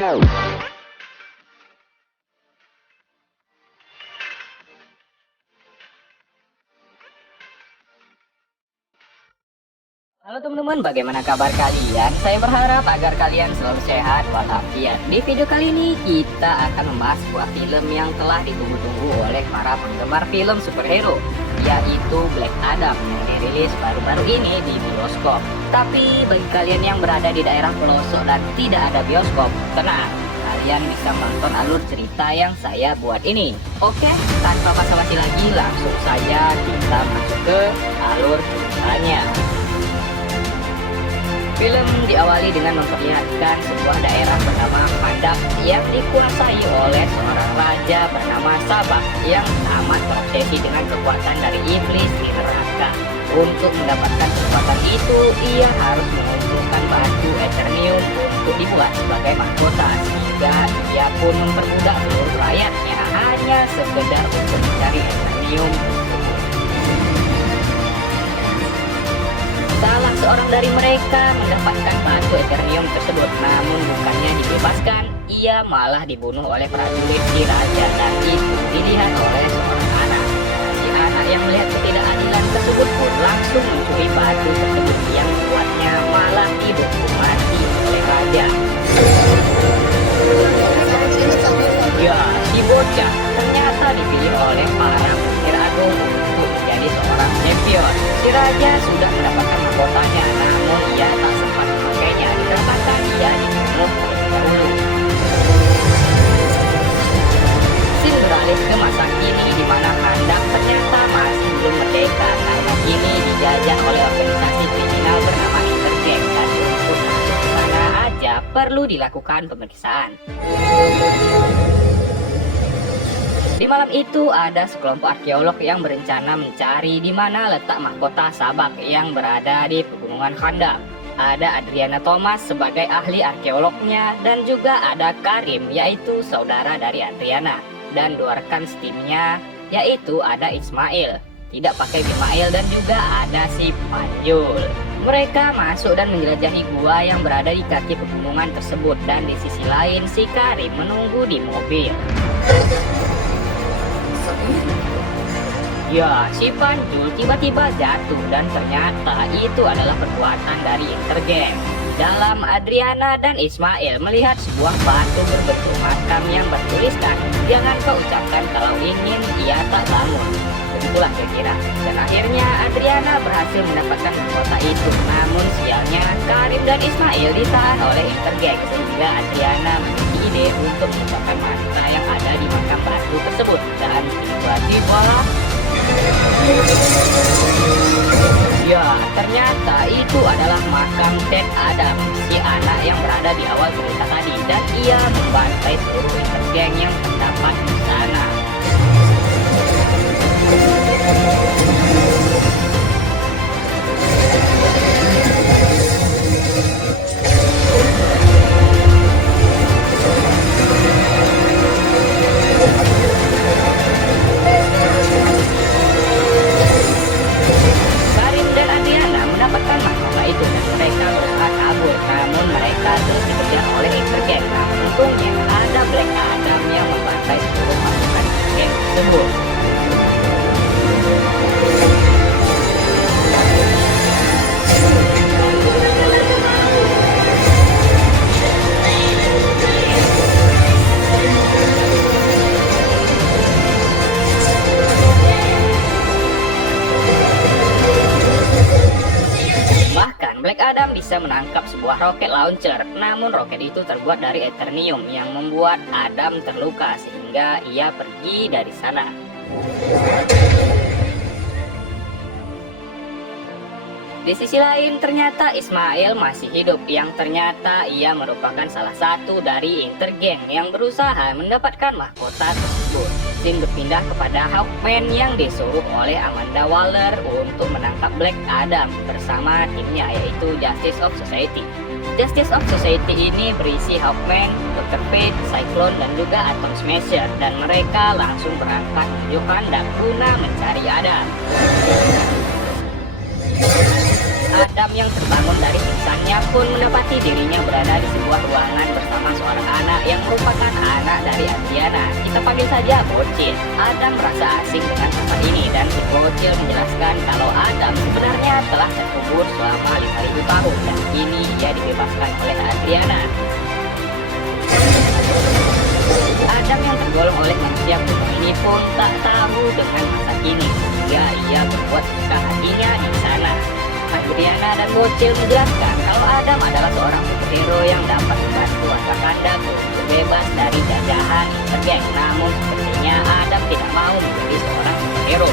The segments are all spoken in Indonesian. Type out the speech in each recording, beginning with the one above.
Halo teman-teman, bagaimana kabar kalian? Saya berharap agar kalian selalu sehat walafiat. Di video kali ini kita akan membahas sebuah film yang telah ditunggu-tunggu oleh para penggemar film superhero, yaitu Black Adam yang dirilis baru-baru ini di bioskop. Tapi bagi kalian yang berada di daerah pelosok dan tidak ada bioskop, tenang, kalian bisa menonton alur cerita yang saya buat ini. Oke, tanpa basa-basi lagi, langsung saja kita masuk ke alur ceritanya. Film diawali dengan memperlihatkan sebuah daerah bernama Khandaq yang dikuasai oleh seorang raja bernama Sabak yang amat terobsesi dengan kekuatan dari iblis di neraka. Untuk mendapatkan kekuatan itu, ia harus mengumpulkan batu Eternium untuk dibuat sebagai mahkota, sehingga ia pun memperbudak seluruh rakyatnya hanya sekedar untuk mencari Eternium. Salah seorang dari mereka mendapatkan batu Eternium tersebut, namun bukannya dibebaskan, ia malah dibunuh oleh prajurit si raja, dan itu dilihat oleh seorang anak. Si anak yang melihat ketidakadilan tersebut pun langsung mencuri batu tersebut yang membuatnya malah dihukum mati oleh raja. Ya, si bocah ternyata dipilih oleh para penyihir agung untuk menjadi seorang champion. Si raja sudah mendapatkan mahkotanya, namun ia tak sempat memakainya dikarenakan ia dibunuh terlebih dahulu. Scene beralih ke masa kini di mana Khandaq ternyata masih belum merdeka karena kini dijajah oleh organisasi kriminal bernama Intergang, dan untuk masuk ke sana aja perlu dilakukan pemeriksaan. Di malam itu ada sekelompok arkeolog yang berencana mencari di mana letak mahkota Sabak yang berada di pegunungan Khandaq. Ada Adriana Thomas sebagai ahli arkeolognya dan juga ada Karim, yaitu saudara dari Adriana, dan dua rekan setimnya yaitu ada Ismail, tidak pakai Bimail, dan juga ada si Panjul. Mereka masuk dan menjelajahi gua yang berada di kaki pegunungan tersebut, dan di sisi lain si Karim menunggu di mobil. Ya, si Panjul tiba-tiba jatuh dan ternyata itu adalah perbuatan dari Intergang. Dalam Adriana dan Ismail melihat sebuah batu berbentuk makam yang bertuliskan, "Jangan kau ucapkan kalau ingin ia tak bangun." Begitulah kira-kira. Dan akhirnya Adriana berhasil mendapatkan mahkota itu. Namun sialnya Karim dan Ismail ditahan oleh Intergang, sehingga Adriana memiliki ide untuk mengucapkan mantra yang ada di makam batu tersebut. Dan tiba-tiba ya, ternyata itu adalah makam Ted Adam, si anak yang berada di awal cerita tadi, dan ia membantai seluruh Intergang yang terdapat di sana. Mendapatkan mahkota itu dan mereka berusaha kabur, namun mereka terus dikejar oleh Intergang. Nah, untungnya ada Black Adam yang membantai seluruh pasukan Intergang tersebut. Black Adam bisa menangkap sebuah roket launcher, namun roket itu terbuat dari Eternium yang membuat Adam terluka sehingga ia pergi dari sana. Di sisi lain ternyata Ismail masih hidup, yang ternyata ia merupakan salah satu dari Intergang yang berusaha mendapatkan mahkota tersebut. Scene berpindah kepada Hawkman yang disuruh oleh Amanda Waller untuk menangkap Black Adam bersama timnya, yaitu Justice of Society. Justice of Society ini berisi Hawkman, Dr. Fate, Cyclone, dan juga Atom Smasher, dan mereka langsung berangkat menuju Khandaq guna mencari Adam. Adam yang terbangun dari pingsannya selanjutnya pun mendapati dirinya berada di sebuah ruangan bersama seorang anak yang merupakan anak dari Adriana. Kita panggil saja Bocil. Adam merasa asing dengan tempat ini dan si Bocil menjelaskan kalau Adam sebenarnya telah terkubur selama 5.000 tahun dan kini ia dibebaskan oleh Adriana. Adam yang tergolong oleh manusia kuno ini pun tak tahu dengan masa kini hingga ia berbuat suka hatinya di sana. Adriana dan Bocil menjelaskan kalau Adam adalah seorang superhero yang dapat membantu Wakanda untuk bebas dari jajahan intergeng. Namun sepertinya Adam tidak mau menjadi seorang superhero.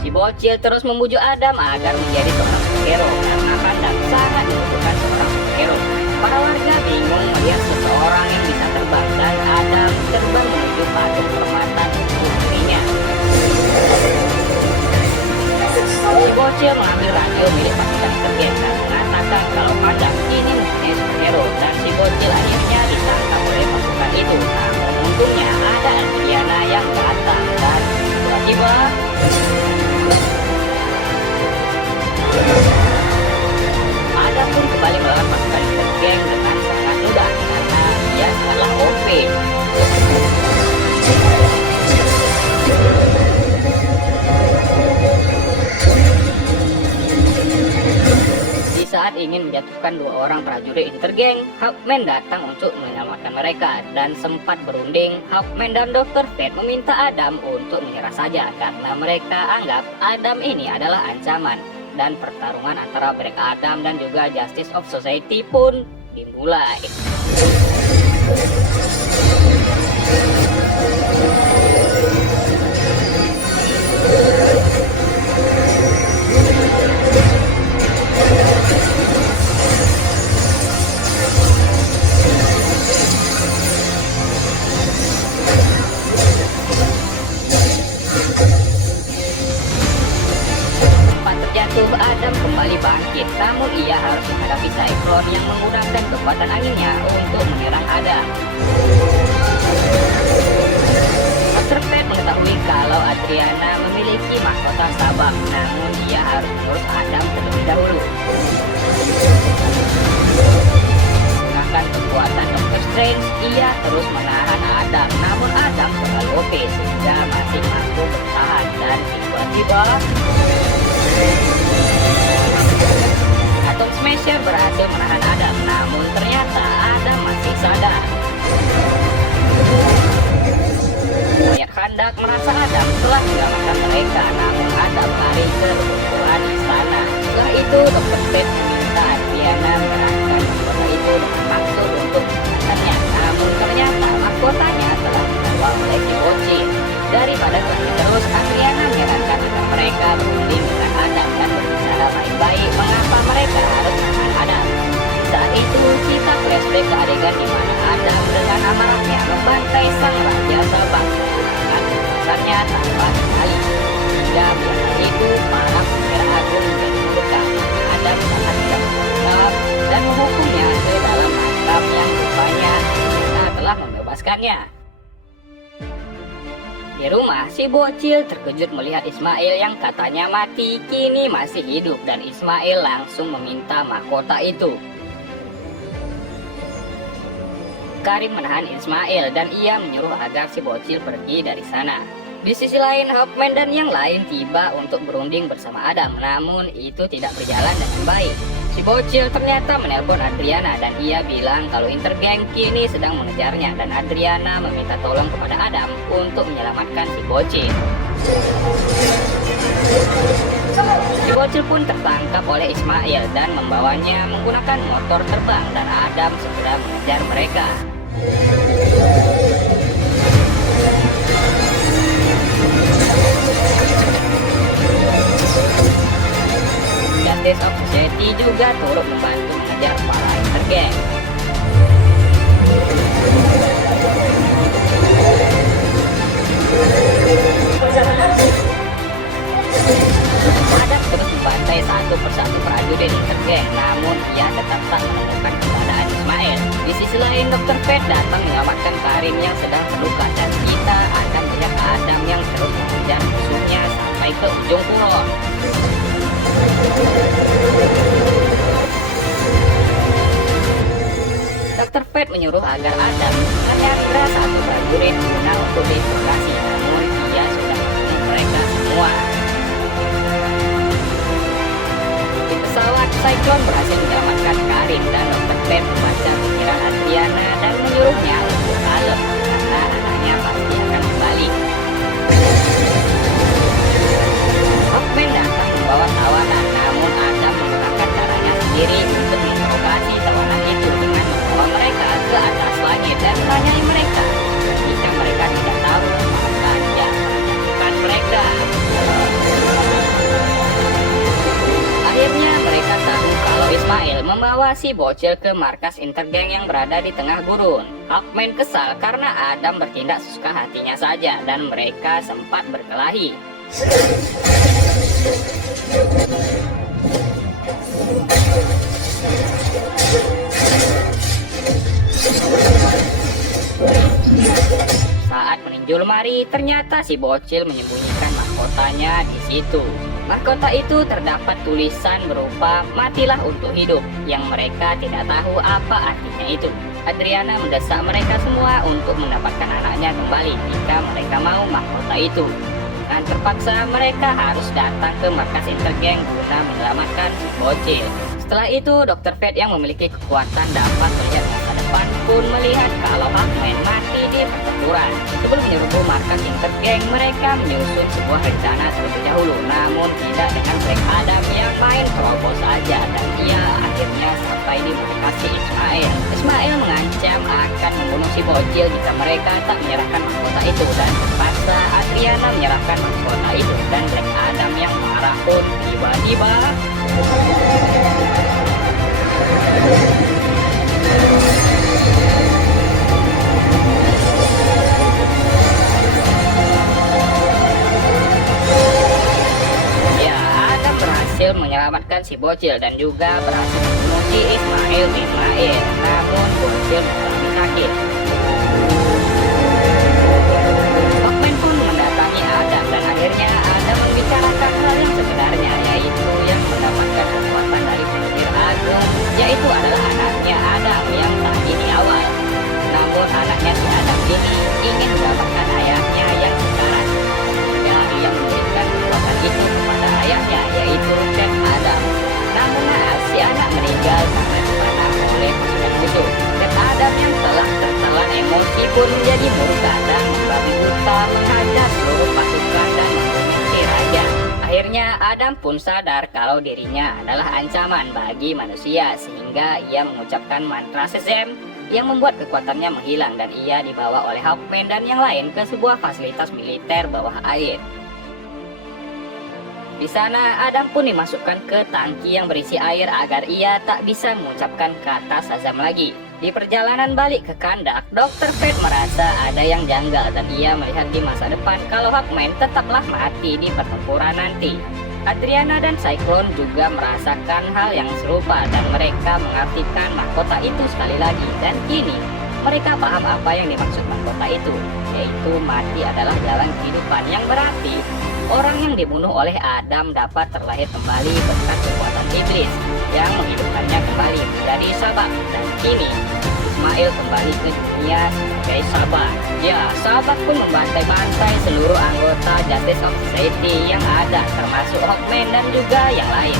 Si Bocil terus membujuk Adam agar menjadi seorang superhero karena Wakanda sangat membutuhkan seorang superhero. Para warga bingung melihat seseorang yang bisa terbang dan Adam terbang menuju patung permata untuk dirinya. Si Bocil mengambil radio milik pasukan intergen dan mengatakan kalau Adam ini mempunyai superhero dan si Bocil akhirnya ditangkap oleh pasukan itu. Namun untungnya ada Adriana yang datang dan tiba-tiba Adam pun kembali melawan pasukan intergen dengan sangat mudah karena dia sangatlah OP. Saat ingin menjatuhkan dua orang prajurit intergeng, Hawkman datang untuk menyelamatkan mereka dan sempat berunding. Hawkman dan Dr. Fate meminta Adam untuk menyerah saja karena mereka anggap Adam ini adalah ancaman dan pertarungan antara Black Adam dan juga Justice of Society pun dimulai. Adam kembali bangkit, namun ia harus menghadapi Cyclone yang menggunakan kekuatan anginnya untuk menyerang Adam. Dr. Fate mengetahui kalau Adriana memiliki mahkota sabak, namun ia harus mengurus Adam terlebih dahulu. Menggunakan kekuatan Dr. Strange, ia terus menahan Adam, namun Adam terlalu OP sehingga masih mampu bertahan dan tiba-tiba Atom Smasher berhasil menahan Adam, namun ternyata Adam masih sadar. Mayat Khandak merasa Adam telah menyelamatkan mereka, namun Adam lari ke reruntuhan istana. Setelah itu, Dr. Fate meminta Adriana menyerahkan mahkota itu dengan maksud untuk menyelamatkannya, namun ternyata mahkotanya telah dibawa oleh si Bocil. Daripada terus, Adriana menyarankan agar mereka berunding dengan Adam dan berbicara baik-baik mengapa mereka harus menahan Adam. Saat itu kita flashback ke adegan di mana Adam dengan amarahnya membantai sang raja Sabak dengan kekuatannya tanpa sekali. Hingga biarkan itu para pengira agung menjadi murka. Adam sangat tidak bertanggung dan menghukumnya ke dalam makam yang rupanya kita telah membebaskannya. Di rumah, si Bocil terkejut melihat Ismail yang katanya mati kini masih hidup dan Ismail langsung meminta mahkota itu. Karim menahan Ismail dan ia menyuruh agar si Bocil pergi dari sana. Di sisi lain, Hawkman dan yang lain tiba untuk berunding bersama Adam, namun itu tidak berjalan dengan baik. Si Bocil ternyata menelpon Adriana dan ia bilang kalau intergeng kini sedang mengejarnya dan Adriana meminta tolong kepada Adam untuk menyelamatkan si Bocil. Si Bocil pun tertangkap oleh Ismail dan membawanya menggunakan motor terbang dan Adam segera mengejar mereka. Justice of Society juga turut membantu mengejar para intergeng. Adam terus membantai satu persatu prajurit intergeng, namun ia tetap tak menemukan keberadaan Ismail. Di sisi lain, Dr. Fate datang menyelamatkan Karim yang sedang terluka dan kita akan melihat Adam yang terus mengejar musuhnya sampai ke ujung kulon. menyuruh agar Adam menyandra satu prajurit guna untuk diinterogasi, namun ia sudah membunuh mereka semua. Di pesawat, Cyclone berhasil menyelamatkan Karin dan Dr. Fate membaca pikiran Adriana dan menyuruhnya untuk kalem karena anaknya pasti akan kembali. Hawkman datang membawa tawanan, namun Adam menggunakan caranya sendiri untuk menginterogasi tawanan itu dengan membawa mereka ke atas langit dan menanyai mereka jika mereka tidak tahu maka dia akan menyatukan mereka. Akhirnya mereka tahu kalau Ismail membawa si bocil ke markas intergang yang berada di tengah gurun. Hawkman kesal karena Adam bertindak sesuka hatinya saja dan mereka sempat berkelahi. Saat meninjau lemari, ternyata si bocil menyembunyikan mahkotanya di situ. Mahkota itu terdapat tulisan berupa "Matilah untuk hidup" yang mereka tidak tahu apa artinya itu. Adriana mendesak mereka semua untuk mendapatkan anaknya kembali jika mereka mau mahkota itu. Dan terpaksa mereka harus datang ke markas intergang guna menyelamatkan si bocil. Setelah itu, Dr. Fate yang memiliki kekuatan dapat melihat masa depan pun melihat kalau Hawkman mati di pertempuran. Sebelum menyerbu markas intergang, mereka menyusun sebuah rencana terlebih dahulu, namun tidak dengan Frank Adam yang main terobos saja, dan ia akhirnya sampai di markas si Ismail. Ismail mengancam akan membunuh si bocil jika mereka tak menyerahkan mahkota itu, dan terpaksa Adriana menyerahkan mahkota itu, dan Black Adam yang marah pun tiba-tiba berhasil menyelamatkan si bocil dan juga berhasil membunuh si Ismail bin Mair, namun bocil mengalami sakit. Hawkman pun mendatangi Adam dan akhirnya Adam membicarakan hal yang sebenarnya, yaitu yang mendapatkan kekuatan dari penyihir agung, yaitu adalah anaknya Adam yang tak ini awal. Namun anaknya si Adam ini ingin mendapatkan ayahnya yang sekarang. Sehingga ia memberikan kekuatan itu kepada ayahnya, yaitu Black Adam. Namun si anak meninggal karena dipanah oleh pasukan musuh. Black Adam yang telah tertelan emosi pun menjadi murka dan membabi buta menghajar seluruh pasukan dan membunuh si raja. Akhirnya Adam pun sadar kalau dirinya adalah ancaman bagi manusia, sehingga ia mengucapkan mantra Shazam yang membuat kekuatannya menghilang dan ia dibawa oleh Hawkman dan yang lain ke sebuah fasilitas militer bawah air. Di sana Adam pun dimasukkan ke tangki yang berisi air agar ia tak bisa mengucapkan kata Shazam lagi. Di perjalanan balik ke Kandak, Dr. Fate merasa ada yang janggal dan ia melihat di masa depan kalau Hawkman tetaplah mati di pertempuran nanti. Adriana dan Cyclone juga merasakan hal yang serupa dan mereka mengartikan mahkota itu sekali lagi, dan kini mereka paham apa yang dimaksud mahkota itu, yaitu mati adalah jalan kehidupan, yang berarti orang yang dibunuh oleh Adam dapat terlahir kembali berkat kekuatan iblis yang menghidupkannya kembali menjadi Sabak, dan kini Ismail kembali ke dunia sebagai Sabak. Ya, Sabak pun membantai-bantai seluruh anggota Justice of Society yang ada, termasuk Hawkman dan juga yang lain.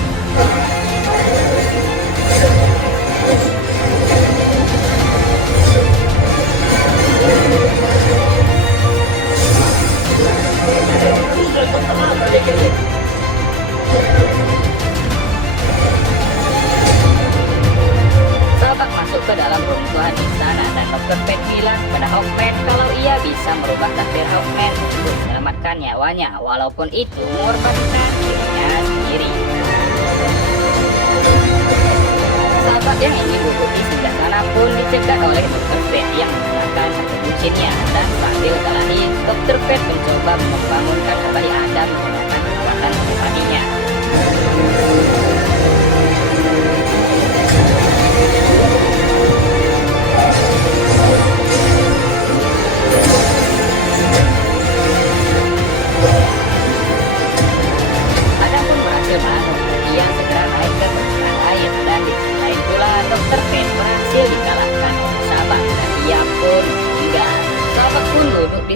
Sabak masuk ke dalam runtuhan istana dan Dr. Fate bilang kepada Hawkman kalau ia bisa merubah takdir Hawkman untuk menyelamatkan nyawanya, walaupun itu mengorbankan dirinya sendiri. Sabak yang ingin duduk di sebelah sana pun dicegat oleh Dr. Fate yang menggunakan satu bucinnya, dan sambil kelahi, Dr. Fate mencoba membangunkan kembali Adam menggunakan kekuatan telepatinya. Adam pun berhasil bangun dan ia segera naik ke permukaan air, dan di sisi lain pula Dr. Fate berhasil dikalahkan oleh Sabak.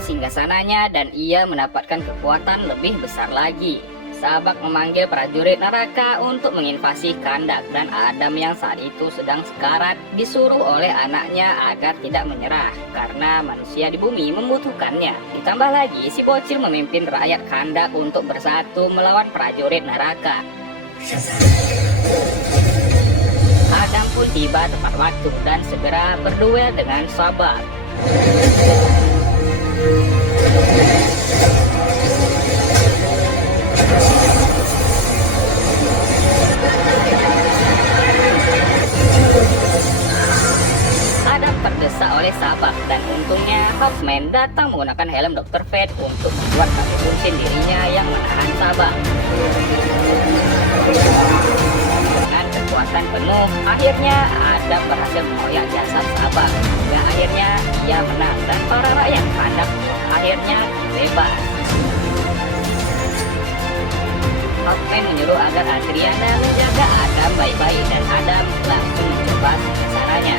singgasananya dan ia mendapatkan kekuatan lebih besar lagi. Sabak memanggil prajurit neraka untuk menginvasi Kandak, dan Adam yang saat itu sedang sekarat disuruh oleh anaknya agar tidak menyerah karena manusia di bumi membutuhkannya. Ditambah lagi si bocil memimpin rakyat Kandak untuk bersatu melawan prajurit neraka. Adam pun tiba tepat waktu dan segera berduel dengan Sabak. Adam terdesak oleh Sabak dan untungnya Hawkman datang menggunakan helm Dr. Fate untuk membuat kaki kunci dirinya yang menahan Sabak. Dengan kekuatan penuh, akhirnya Adam berhasil mengoyak jasad Sabak. Hingga akhirnya ia menang dan para rakyat Kandak akhirnya bebas. Hawkman menyuruh agar Adriana menjaga Adam baik-baik dan Adam langsung mencoba singgasananya.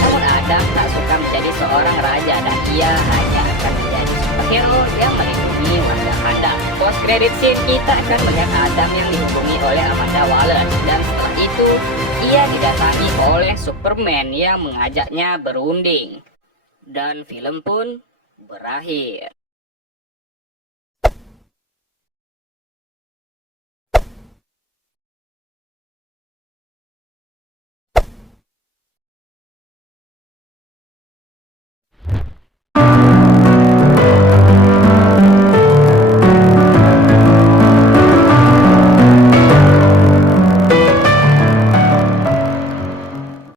Namun Adam tak suka menjadi seorang raja dan ia hanya akan menjadi superhero yang melindungi warga Kandak. Post credit scene kita akan melihat Adam yang dihubungi oleh Amanda Waller dan setelah itu ia didatangi oleh Superman yang mengajaknya berunding. Dan film pun berakhir.